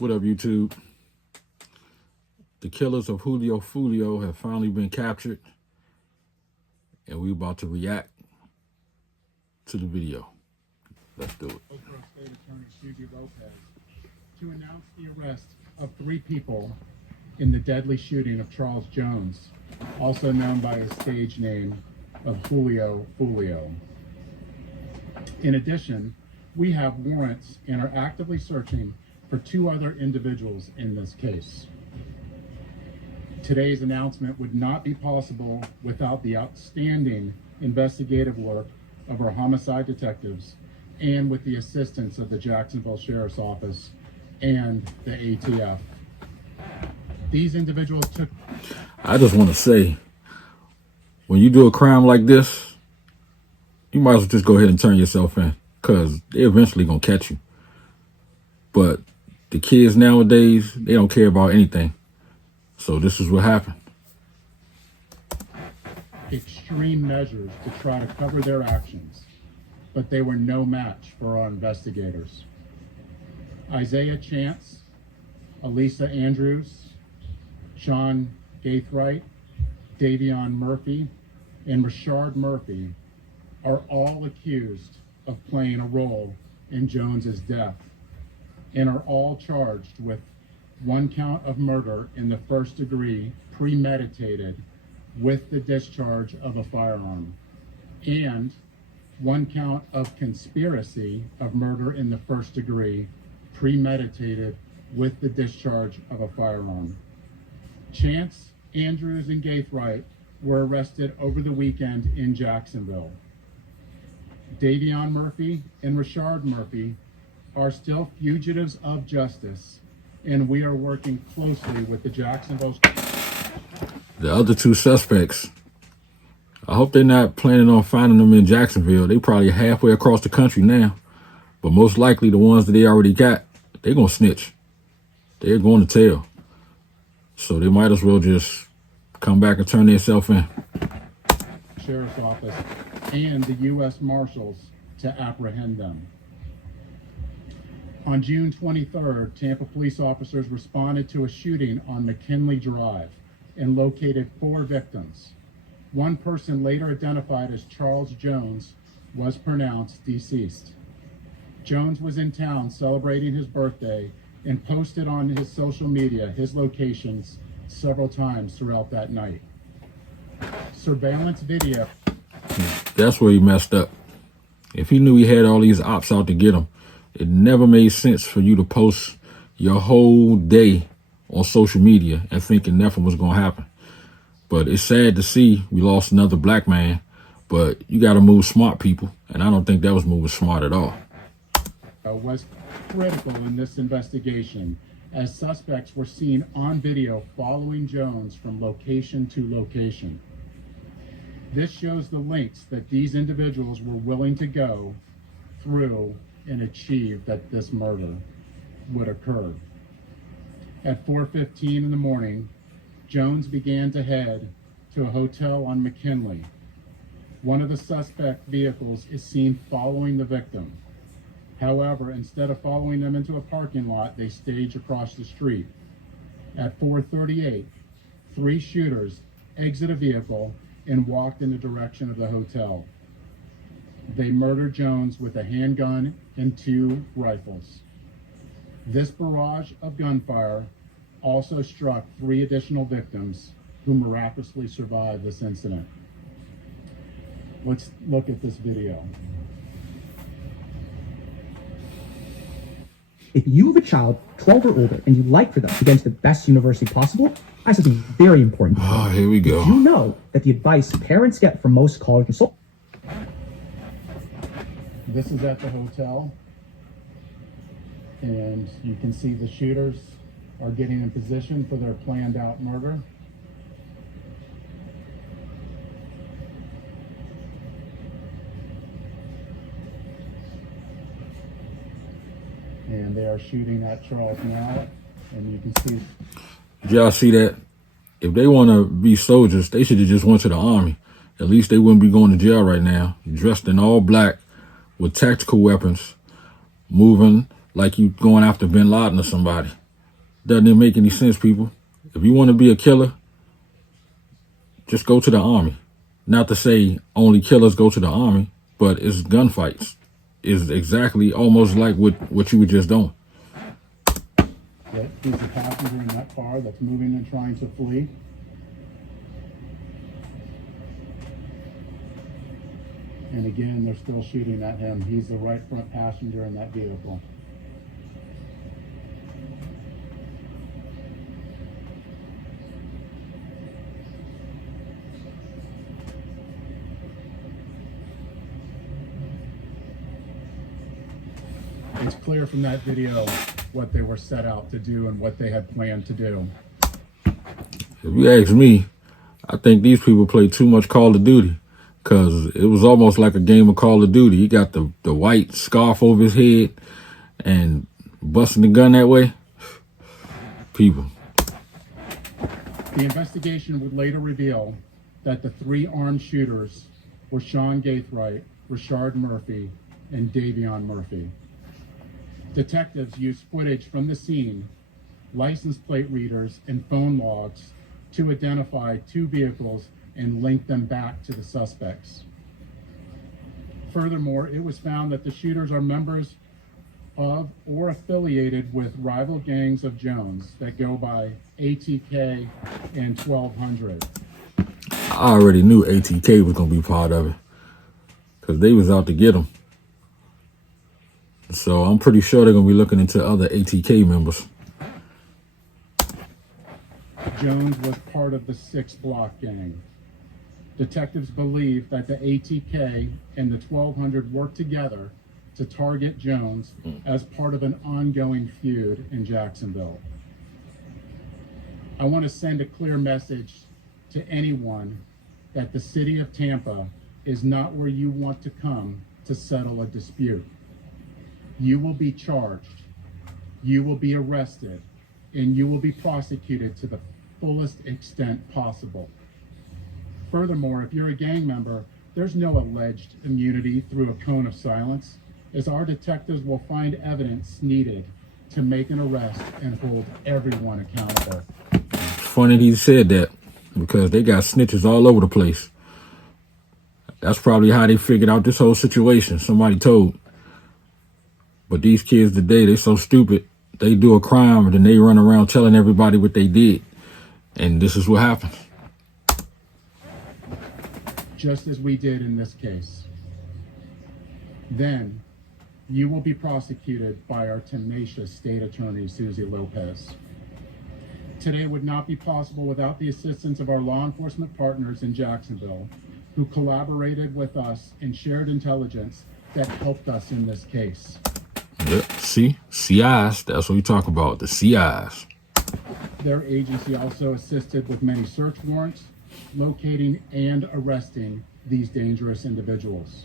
What up, YouTube? The killers of Julio Foolio have finally been captured, and we're about to react to the video. Let's do it. State Attorney Julio Lopez to announce the arrest of 3 people in the deadly shooting of Charles Jones, also known by his stage name of Julio Foolio. In addition, we have warrants and are actively searching for 2 other individuals in this case. Today's announcement would not be possible without the outstanding investigative work of our homicide detectives and with the assistance of the Jacksonville Sheriff's Office and the ATF. These individuals took... I just want to say, when you do a crime like this, you might as well just go ahead and turn yourself in, because they're eventually going to catch you. But the kids nowadays, they don't care about anything. So this is what happened. Extreme measures to try to cover their actions, but they were no match for our investigators. Isaiah Chance, Elisa Andrews, Sean Gaithright, Davion Murphy, and Rashard Murphy are all accused of playing a role in Jones's death and are all charged with 1 count of murder in the 1st degree premeditated with the discharge of a firearm, and 1 count of conspiracy of murder in the 1st degree premeditated with the discharge of a firearm. Chance, Andrews, and Gaithright were arrested over the weekend in Jacksonville. Davion Murphy and Rashard Murphy are still fugitives of justice, and we are working closely with the Jacksonville. The other 2 suspects, I hope they're not planning on finding them in Jacksonville. They probably halfway across the country now. But most likely the ones that they already got, they're going to snitch. They're going to tell. So they might as well just come back and turn themselves in. Sheriff's Office and the U.S. Marshals to apprehend them. On June 23rd, Tampa police officers responded to a shooting on McKinley Drive and located 4 victims. 1 person, later identified as Charles Jones, was pronounced deceased. Jones was in town celebrating his birthday and posted on his social media his locations several times throughout that night. Surveillance video. That's where he messed up. If he knew he had all these ops out to get him, it never made sense for you to post your whole day on social media and thinking nothing was going to happen. But it's sad to see we lost another black man, but you got to move smart, people. And I don't think that was moving smart at all. Was critical in this investigation, as suspects were seen on video following Jones from location to location. This shows the lengths that these individuals were willing to go through and achieve that this murder would occur. At 4:15 in the morning, Jones began to head to a hotel on McKinley. One of the suspect vehicles is seen following the victim. However, instead of following them into a parking lot, they stage across the street. At 4:38, 3 shooters exit a vehicle and walked in the direction of the hotel. They murdered Jones with a handgun and 2 rifles. This barrage of gunfire also struck 3 additional victims who miraculously survived this incident. Let's look at this video. If you have a child 12 or older and you'd like for them to get into the best university possible, I have something very important. Oh, here we go. Did you know that the advice parents get from most college consultants? This is at the hotel, and you can see the shooters are getting in position for their planned out murder. And they are shooting at Charles now, and you can see. Did y'all see that? If they want to be soldiers, they should have just went to the army. At least they wouldn't be going to jail right now, dressed in all black with tactical weapons, moving like you going after bin Laden or somebody. Doesn't it make any sense, people? If you want to be a killer, just go to the army. Not to say only killers go to the army, but it's gunfights. It's exactly almost like what you were just doing. Yep, he's the passenger in that car that's moving and trying to flee. And again, they're still shooting at him. He's the right front passenger in that vehicle. It's clear from that video what they were set out to do and what they had planned to do. If you ask me, I think these people play too much Call of Duty, because it was almost like a game of Call of Duty. He got the white scarf over his head and busting the gun that way. People. The investigation would later reveal that the three armed shooters were Sean Gaithright, Rashard Murphy, and Davion Murphy. Detectives used footage from the scene, license plate readers, and phone logs to identify two vehicles and link them back to the suspects. Furthermore, it was found that the shooters are members of or affiliated with rival gangs of Jones that go by ATK and 1200. I already knew ATK was going to be part of it, because they was out to get him. So I'm pretty sure they're going to be looking into other ATK members. Jones was part of the 6 Block gang. Detectives believe that the ATK and the 1200 worked together to target Jones as part of an ongoing feud in Jacksonville. I want to send a clear message to anyone that the city of Tampa is not where you want to come to settle a dispute. You will be charged, you will be arrested, and you will be prosecuted to the fullest extent possible. Furthermore, if you're a gang member, there's no alleged immunity through a cone of silence, as our detectives will find evidence needed to make an arrest and hold everyone accountable. Funny he said that, because they got snitches all over the place. That's probably how they figured out this whole situation. Somebody told. But these kids today, they so stupid. They do a crime and then they run around telling everybody what they did. And this is what happens. Just as we did in this case. Then, you will be prosecuted by our tenacious state attorney, Susie Lopez. Today would not be possible without the assistance of our law enforcement partners in Jacksonville, who collaborated with us and shared intelligence that helped us in this case. Yep. See? CIs. That's what we talk about. The CIs. Their agency also assisted with many search warrants, locating and arresting these dangerous individuals.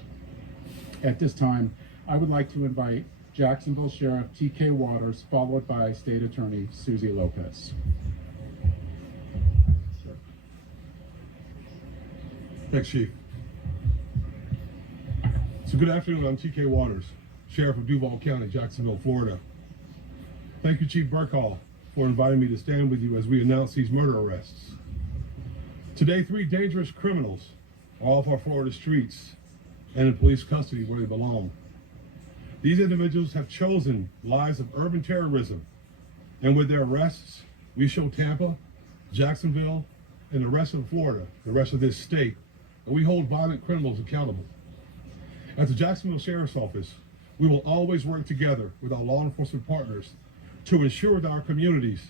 At this time, I would like to invite Jacksonville Sheriff T.K. Waters, followed by State Attorney Susie Lopez. Thanks, Chief. So good afternoon, I'm T.K. Waters, Sheriff of Duval County, Jacksonville, Florida. Thank you, Chief Burkhall, for inviting me to stand with you as we announce these murder arrests. Today, 3 dangerous criminals are off our Florida streets and in police custody where they belong. These individuals have chosen lives of urban terrorism, and with their arrests, we show Tampa, Jacksonville, and the rest of Florida, the rest of this state, that we hold violent criminals accountable. At the Jacksonville Sheriff's Office, we will always work together with our law enforcement partners to ensure that our communities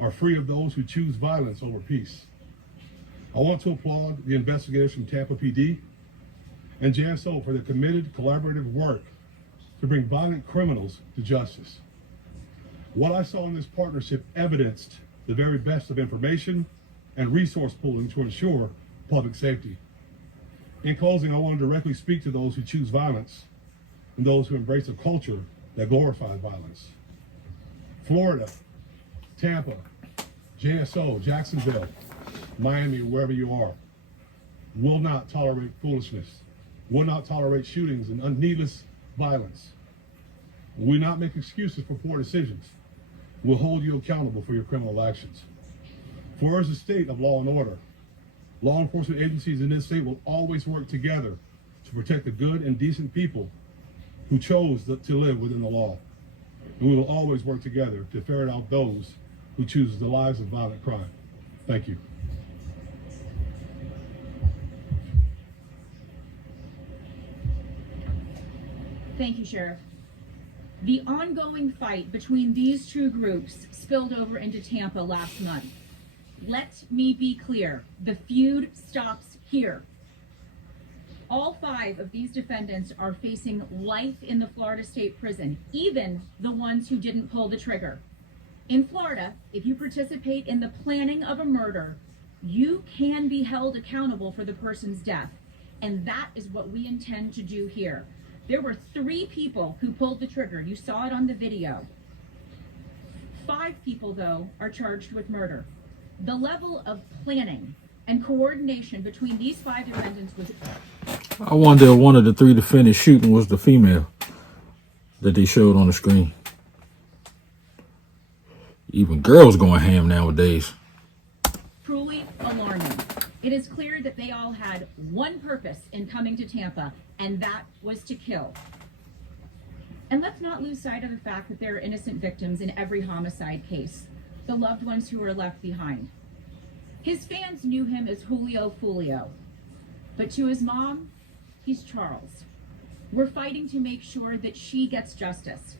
are free of those who choose violence over peace. I want to applaud the investigators from Tampa PD and JSO for their committed collaborative work to bring violent criminals to justice. What I saw in this partnership evidenced the very best of information and resource pooling to ensure public safety. In closing, I want to directly speak to those who choose violence and those who embrace a culture that glorifies violence. Florida, Tampa, JSO, Jacksonville, Miami, wherever you are, will not tolerate foolishness, will not tolerate shootings and needless violence. We will not make excuses for poor decisions. will hold you accountable for your criminal actions. For as a state of law and order, law enforcement agencies in this state will always work together to protect the good and decent people who chose to live within the law. And we will always work together to ferret out those who choose the lives of violent crime. Thank you. Thank you, Sheriff. The ongoing fight between these two groups spilled over into Tampa last month. Let me be clear, the feud stops here. All 5 of these defendants are facing life in the Florida State Prison, even the ones who didn't pull the trigger. In Florida, if you participate in the planning of a murder, you can be held accountable for the person's death. And that is what we intend to do here. There were 3 people who pulled the trigger. You saw it on the video. 5 people, though, are charged with murder. The level of planning and coordination between these 5 defendants was... I wonder if one of the 3 defendants shooting was the female that they showed on the screen. Even girls going ham nowadays. Truly alarming. It is clear that they all had one purpose in coming to Tampa, and that was to kill. And let's not lose sight of the fact that there are innocent victims in every homicide case, the loved ones who were left behind. His fans knew him as Julio Foolio, but to his mom, he's Charles. We're fighting to make sure that she gets justice.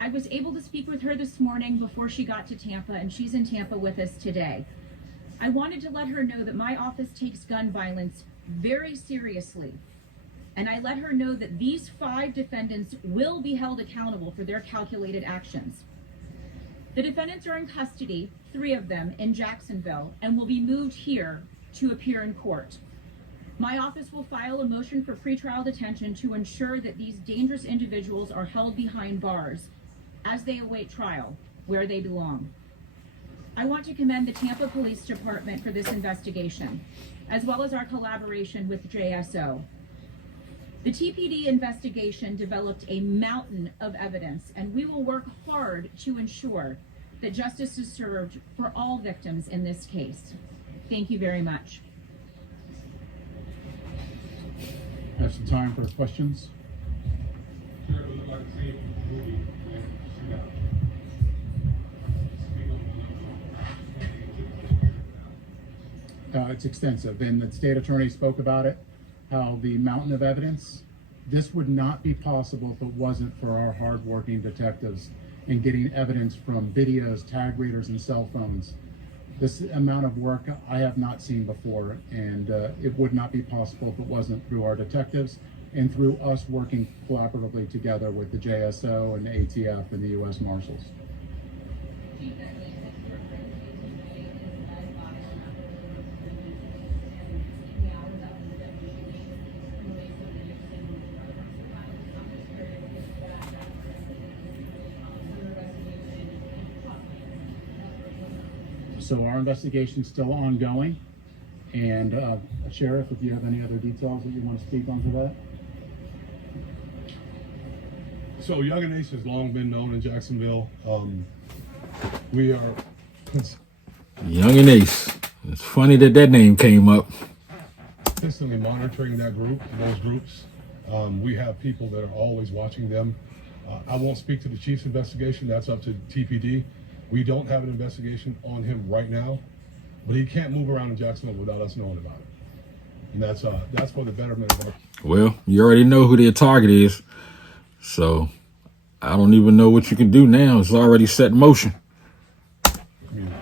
I was able to speak with her this morning before she got to Tampa, and she's in Tampa with us today. I wanted to let her know that my office takes gun violence very seriously. And I let her know that these 5 defendants will be held accountable for their calculated actions. The defendants are in custody, 3 of them in Jacksonville, and will be moved here to appear in court. My office will file a motion for pretrial detention to ensure that these dangerous individuals are held behind bars as they await trial, where they belong. I want to commend the Tampa Police Department for this investigation, as well as our collaboration with JSO. The TPD investigation developed a mountain of evidence, and we will work hard to ensure that justice is served for all victims in this case. Thank you very much. Have some time for questions. It's extensive, and the state attorney spoke about it, how the mountain of evidence, this would not be possible if it wasn't for our hardworking detectives and getting evidence from videos, tag readers, and cell phones. This amount of work I have not seen before, and it would not be possible if it wasn't through our detectives and through us working collaboratively together with the JSO and the ATF and the U.S. Marshals. So our investigation's still ongoing, and Sheriff, if you have any other details that you want to speak onto that. So Yungeen has long been known in Jacksonville. We are Young and Ace. It's funny that that name came up. consistently monitoring that group, those groups. We have people that are always watching them. I won't speak to the chief's investigation. That's up to TPD. We don't have an investigation on him right now, but he can't move around in Jacksonville without us knowing about it. And that's for the betterment of our... Well, you already know who their target is, so I don't even know what you can do now. It's already set in motion. community.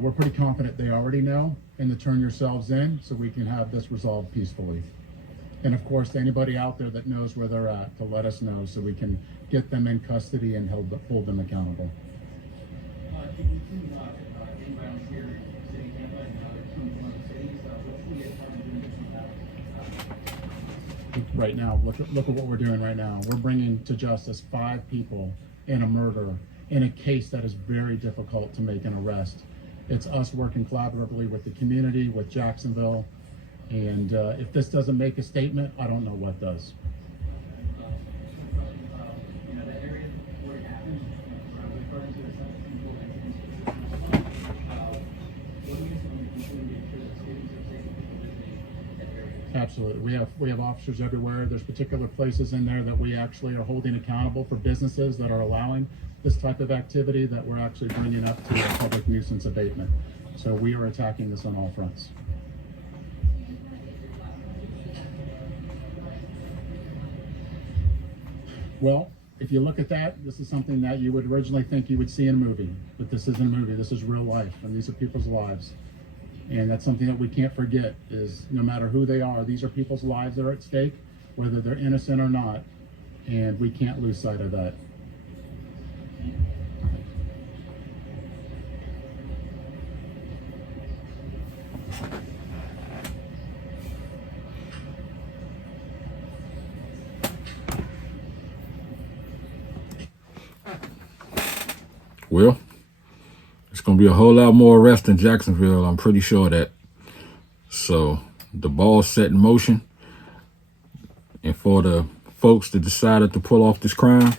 We're pretty confident they already know, and to turn yourselves in so we can have this resolved peacefully. And of course, to anybody out there that knows where they're at, to let us know so we can get them in custody and hold them accountable. Right now, look at what we're doing right now. We're bringing to justice 5 people in a murder in a case that is very difficult to make an arrest. It's us working collaboratively with the community, with Jacksonville, And if this doesn't make a statement, I don't know what does. Absolutely. We have officers everywhere. There's particular places in there that we actually are holding accountable for businesses that are allowing this type of activity that we're actually bringing up to a public nuisance abatement. So we are attacking this on all fronts. Well, if you look at that, this is something that you would originally think you would see in a movie, but this isn't a movie. This is real life, and these are people's lives. And that's something that we can't forget is no matter who they are, these are people's lives that are at stake, whether they're innocent or not, and we can't lose sight of that. Well, it's going to be a whole lot more arrests in Jacksonville. I'm pretty sure of that. So the ball's set in motion. And for the folks that decided to pull off this crime,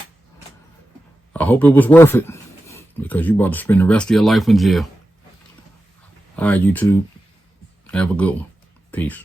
I hope it was worth it, because you're about to spend the rest of your life in jail. All right, YouTube. Have a good one. Peace.